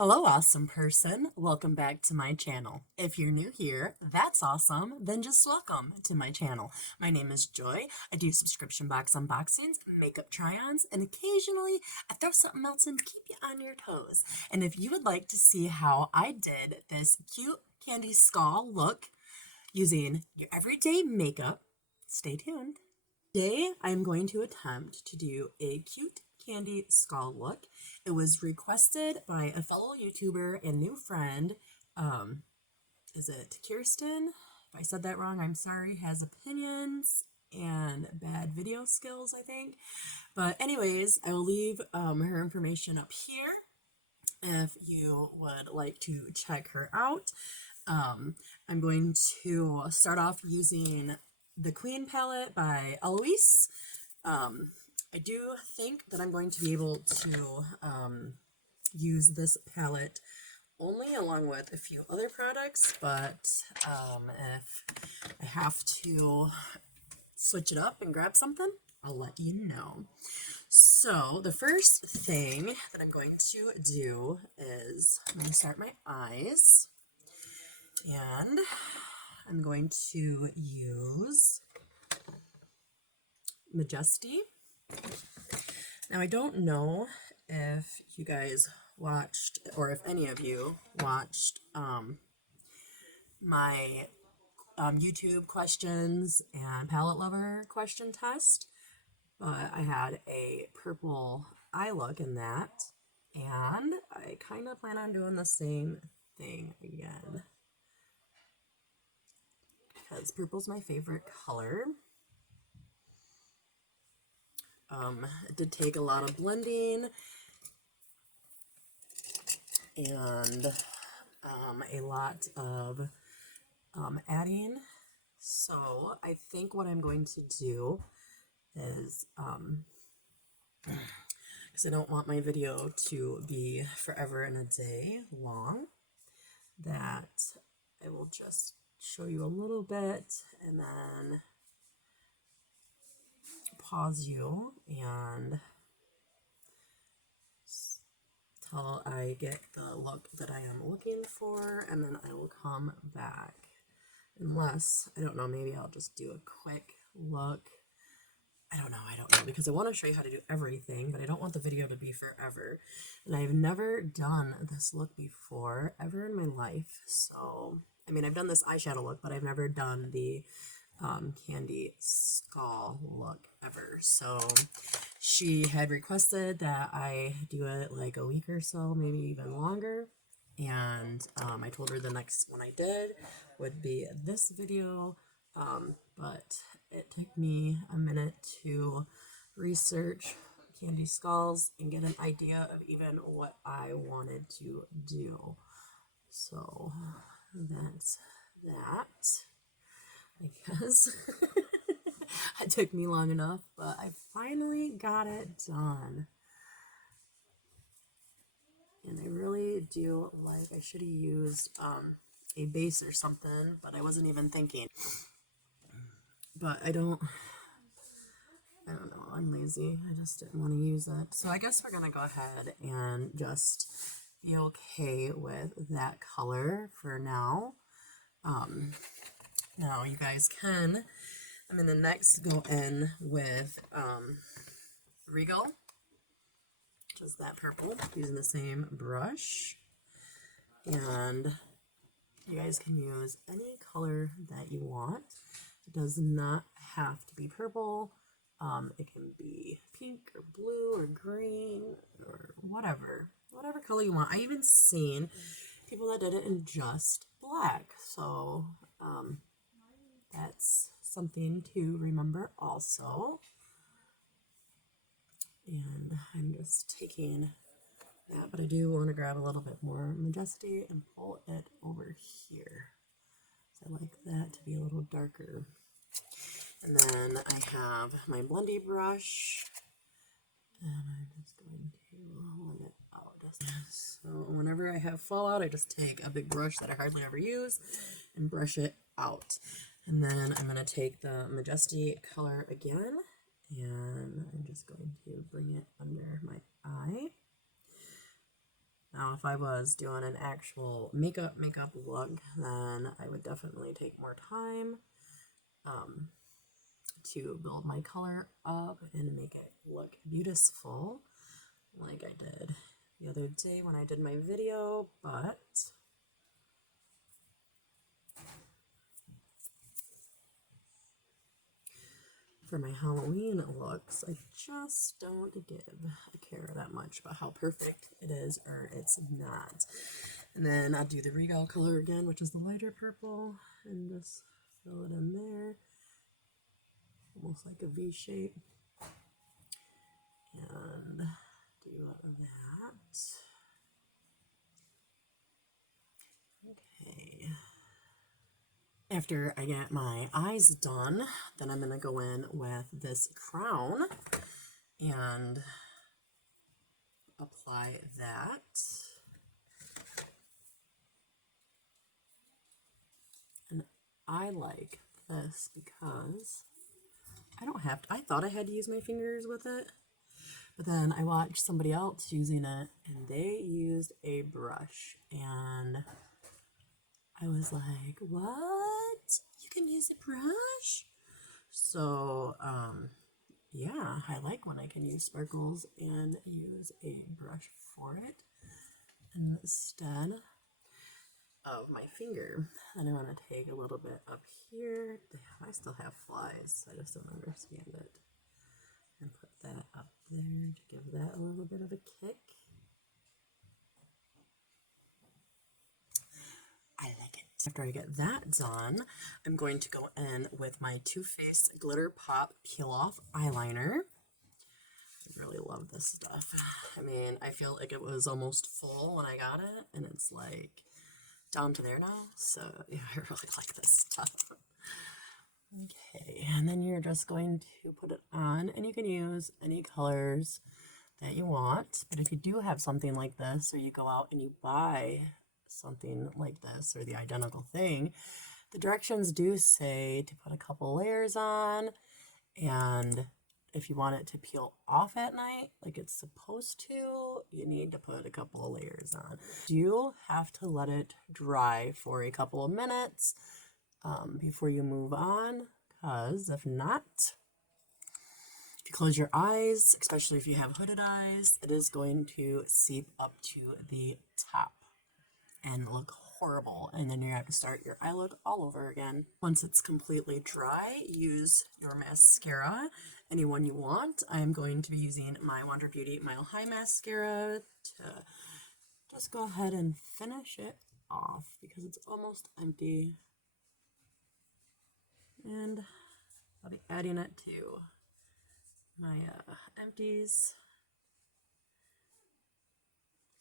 Hello, awesome person. Welcome back to my channel. If you're new here, that's awesome. Then just welcome to my channel. My name is Joy. I do subscription box unboxings, makeup try-ons, and occasionally I throw something else in to keep you on your toes. And if you would like to see how I did this cute candy skull look using your everyday makeup, stay tuned. Today, I'm going to attempt to do a cute candy skull look. It was requested by a fellow YouTuber and new friend. Is it Kirsten? If I said that wrong, I'm sorry. Has opinions and bad video skills, I think. But anyways, I will leave her information up here if you would like to check her out. I'm going to start off using the Queen palette by Eloise. I do think that I'm going to be able to use this palette only along with a few other products, but if I have to switch it up and grab something, I'll let you know. So the first thing that I'm going to do is I'm going to start my eyes, and I'm going to use Majesty. Now, I don't know if you guys watched, or if any of you watched, my YouTube questions and palette lover question test, but I had a purple eye look in that, and I kind of plan on doing the same thing again, because purple's my favorite color. It did take a lot of blending and a lot of adding. So I think what I'm going to do is, because I don't want my video to be forever and a day long, that I will just show you a little bit and then pause you and till I get the look that I am looking for, and then I will come back. Unless, I don't know, maybe I'll just do a quick look. I don't know, because I want to show you how to do everything, but I don't want the video to be forever. And I've never done this look before, ever in my life. So, I mean, I've done this eyeshadow look, but I've never done the candy skull look ever. So she had requested that I do it like a week or so, maybe even longer, and I told her the next one I did would be this video, but it took me a minute to research candy skulls and get an idea of even what I wanted to do. So that's that, I guess. It took me long enough, but I finally got it done. And I really do like, I should have used a base or something, but I wasn't even thinking. But I don't know, I'm lazy. I just didn't want to use it. So I guess we're going to go ahead and just be okay with that color for now. Now you guys can, I'm going to next go in with Regal, which is that purple, using the same brush. And you guys can use any color that you want. It does not have to be purple. It can be pink or blue or green or whatever color you want. I even seen people that did it in just black. So that's something to remember also. And I'm just taking that, but I do want to grab a little bit more Majesty and pull it over here. So I like that to be a little darker. And then I have my blendy brush, and I'm just going to blend it out. So whenever I have fallout, I just take a big brush that I hardly ever use and brush it out. And then I'm going to take the Majesty color again, and I'm just going to bring it under my eye. Now, if I was doing an actual makeup look, then I would definitely take more time to build my color up and make it look beautiful, like I did the other day when I did my video, but for my Halloween looks, I just don't give a care that much about how perfect it is or it's not. And then I'll do the Regal color again, which is the lighter purple, and just fill it in there, almost like a V shape, and do that. Okay. After I get my eyes done, then I'm going to go in with this crown and apply that. And I like this because I don't have to, I thought I had to use my fingers with it, but then I watched somebody else using it and they used a brush, and I was like, what? You can use a brush? So, yeah, I like when I can use sparkles and use a brush for it instead of my finger. And I want to take a little bit up here. Damn, I still have flies. I just don't understand it. And put that up there to give that a little bit of a kick. I like it. After I get that done, I'm going to go in with my Too Faced Glitter Pop Peel Off Eyeliner. I really love this stuff. I mean, I feel like it was almost full when I got it, and it's like down to there now. So yeah, I really like this stuff. Okay, and then you're just going to put it on, and you can use any colors that you want. But if you do have something like this, or you go out and you buy something like this or the identical thing, the directions do say to put a couple layers on, and if you want it to peel off at night like it's supposed to, you need to put a couple of layers on. You have to let it dry for a couple of minutes before you move on, because if not, if you close your eyes, especially if you have hooded eyes, it is going to seep up to the top and look horrible, and then you have to start your eye look all over again. Once it's completely dry, use your mascara, any one you want. I am going to be using my Wander Beauty Mile High Mascara to just go ahead and finish it off because it's almost empty. And I'll be adding it to my empties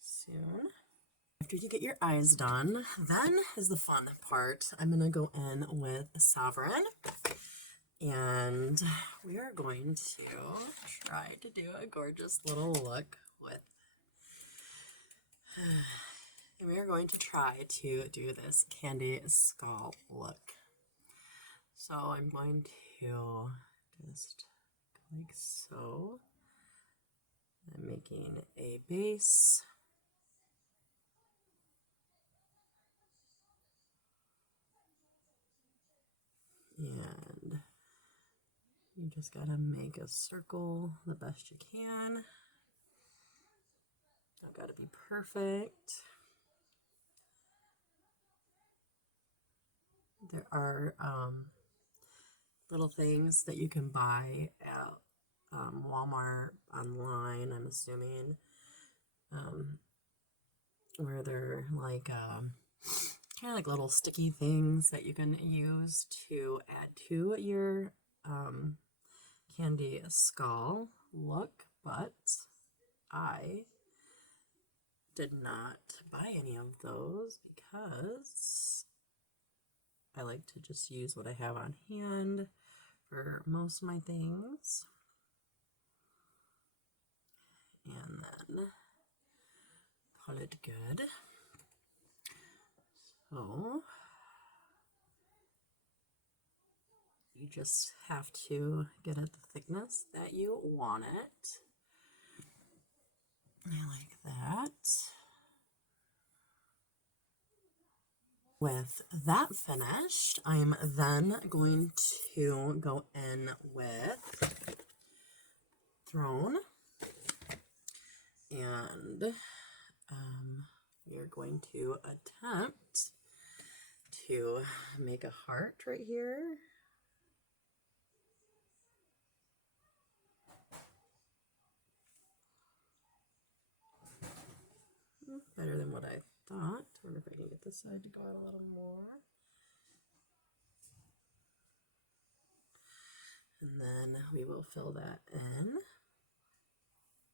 soon. After you get your eyes done, then is the fun part. I'm going to go in with Sovereign, and we are going to try to do a gorgeous little look with, and we are going to try to do this candy skull look. So I'm going to just go like so. I'm making a base. And you just gotta make a circle the best you can. Not gotta be perfect. There are little things that you can buy at Walmart online, I'm assuming, where they're like kind of like little sticky things that you can use to add to your candy skull look, but I did not buy any of those because I like to just use what I have on hand for most of my things. And then cut it good. So you just have to get it the thickness that you want it. I like that. With that finished, I'm then going to go in with Throne, and we are going to attempt to make a heart right here. Better than what I thought. I wonder if I can get this side to go out a little more. And then we will fill that in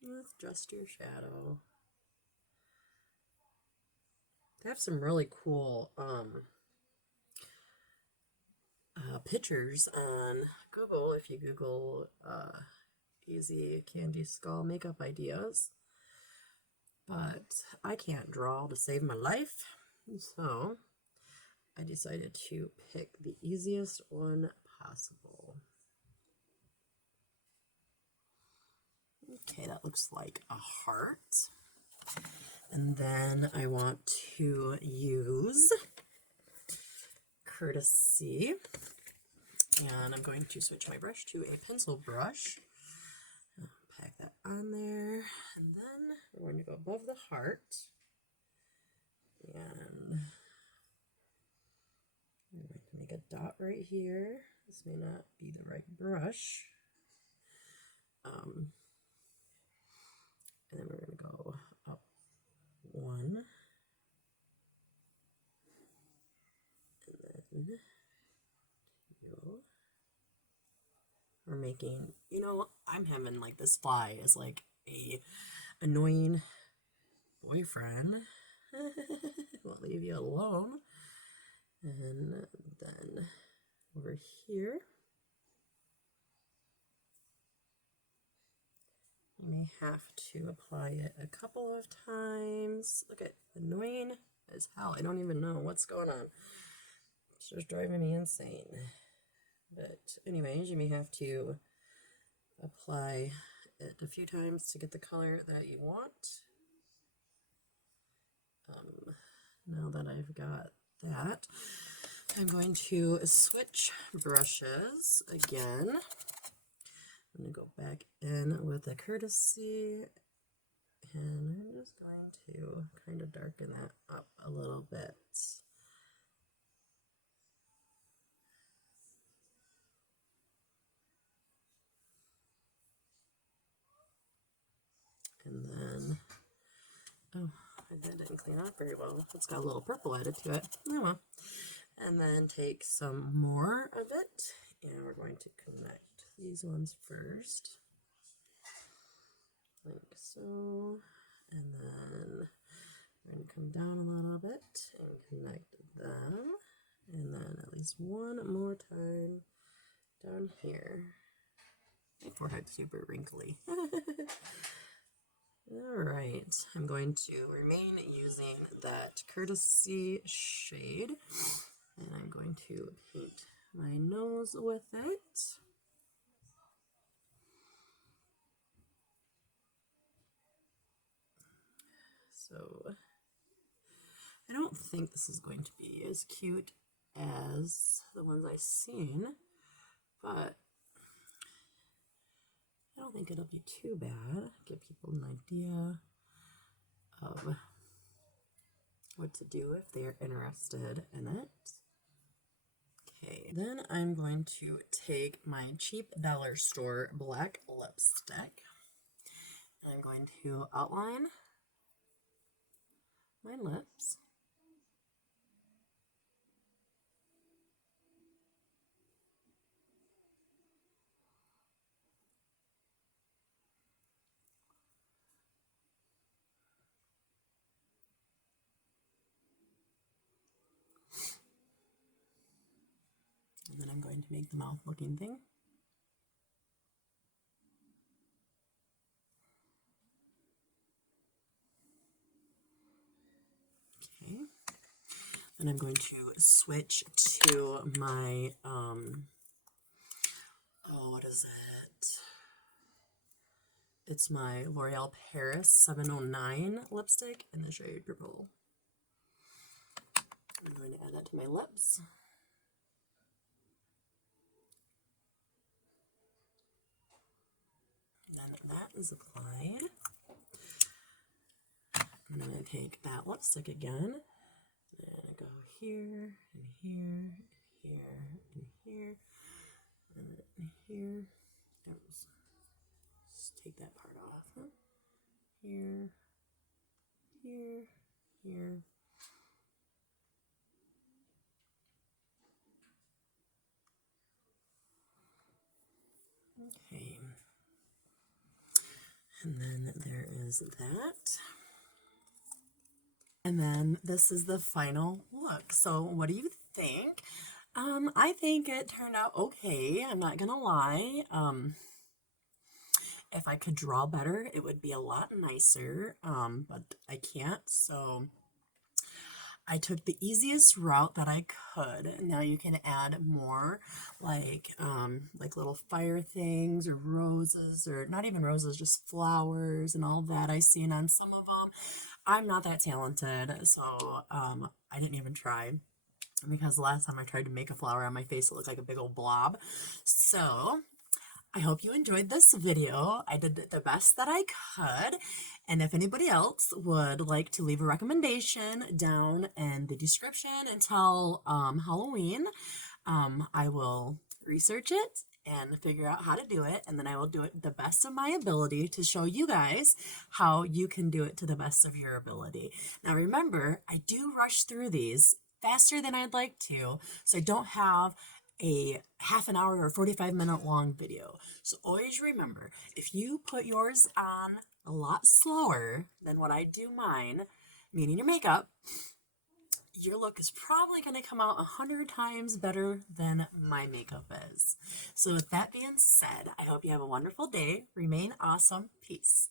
with just your shadow. They have some really cool pictures on Google. If you Google easy candy skull makeup ideas, but I can't draw to save my life, so I decided to pick the easiest one possible. Okay, that looks like a heart. And then I want to use Courtesy, and I'm going to switch my brush to a pencil brush. I'll pack that on there, and then we're going to go above the heart, and I'm going to make a dot right here. This may not be the right brush. And then we're going to go up one, and then two. We're making, you know, I'm having like this fly as like a annoying boyfriend. Won't leave you alone. And then over here, you may have to apply it a couple of times. Look at annoying as hell. I don't even know what's going on. It's just driving me insane. But anyways, you may have to apply it a few times to get the color that you want. Now that I've got that, I'm going to switch brushes again. I'm going to go back in with a Courtesy, and I'm just going to kind of darken that up a little bit. And then, oh, that didn't clean up very well. It's got a little purple added to it. Oh well. And then take some more of it, and we're going to connect these ones first, like so. And then we're going to come down a little bit and connect them, and then at least one more time down here. My forehead's super wrinkly. Alright, I'm going to remain using that Courtesy shade, and I'm going to paint my nose with it. So, I don't think this is going to be as cute as the ones I've seen, but I don't think it'll be too bad. Give people an idea of what to do if they're interested in it. Okay, then I'm going to take my cheap dollar store black lipstick, and I'm going to outline my lips. And then I'm going to make the mouth looking thing. Okay. And I'm going to switch to my, what is it? It's my L'Oreal Paris 709 lipstick in the shade Purple. I'm going to add that that to my lips. Then that is applied. And I'm going to take that lipstick again and go here and here and here and here and here. Oops. Just take that part off. Huh? Here, here, here. Okay. And then there is that. And then this is the final look. So what do you think? I think it turned out okay. I'm not gonna lie. If I could draw better, it would be a lot nicer. But I can't. So I took the easiest route that I could. Now you can add more like little fire things or roses, or not even roses, just flowers and all that I've seen on some of them. I'm not that talented, so I didn't even try, because the last time I tried to make a flower on my face, it looked like a big old blob. So I hope you enjoyed this video. I did the best that I could. And if anybody else would like to leave a recommendation down in the description until Halloween, I will research it and figure out how to do it. And then I will do it the best of my ability to show you guys how you can do it to the best of your ability. Now remember, I do rush through these faster than I'd like to, so I don't have a half an hour or 45-minute long video. So always remember, if you put yours on a lot slower than what I do mine, meaning your makeup, your look is probably going to come out 100 times better than my makeup is. So with that being said, I hope you have a wonderful day. Remain awesome. Peace.